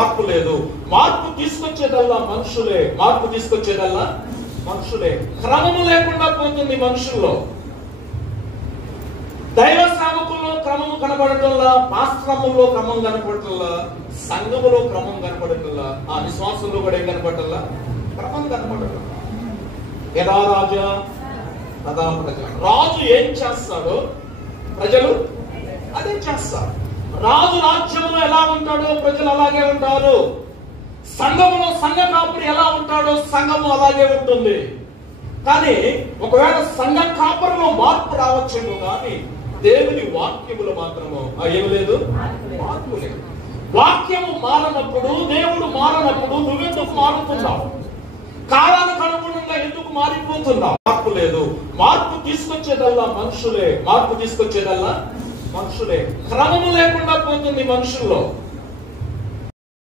మార్పు లేదు. మార్పు తీసుకొచ్చేదల్లా మనుషులే. మార్పు తీసుకొచ్చేదల్లా మనుషులే. క్రమము లేకుండా పోతుంది మనుషుల్లో. దైవ సేవకుల్లో క్రమము కనబడటంలా, పాశ్రమంలో క్రమం కనపడటంలా, సంఘములో క్రమం కనపడటంలా, ఆ విశ్వాసంలో కూడా ఏం కనపడటంలా? క్రమం కనపడటం. యదా రాజా తదా ప్రజ. రాజు ఏం చేస్తాడో ప్రజలు అదే చేస్తారు. రాజు రాజ్యంలో ఎలా ఉంటాడో ప్రజలు అలాగే ఉంటారు. సంఘములో సంఘ కాపురి ఎలా ఉంటాడో సంఘము అలాగే ఉంటుంది. కానీ ఒకవేళ సంఘ కాపురిలో మార్పు రావచ్చేమో కానీ దేవుని వాక్యములు మాత్రము ఏమి లేదు, మార్పు లేదు. వాక్యము మారనప్పుడు, దేవుడు మారనప్పుడు నువ్వెందుకు మారుతున్నావు? కాలానికి అనుగుణంగా ఎందుకు మారిపోతున్నావు? మార్పు లేదు. మార్పు తీసుకొచ్చేదల్లా మనుషులే. మార్పు తీసుకొచ్చేదల్లా మనుషులే. క్రమము లేకుండా పోతుంది మనుషుల్లో.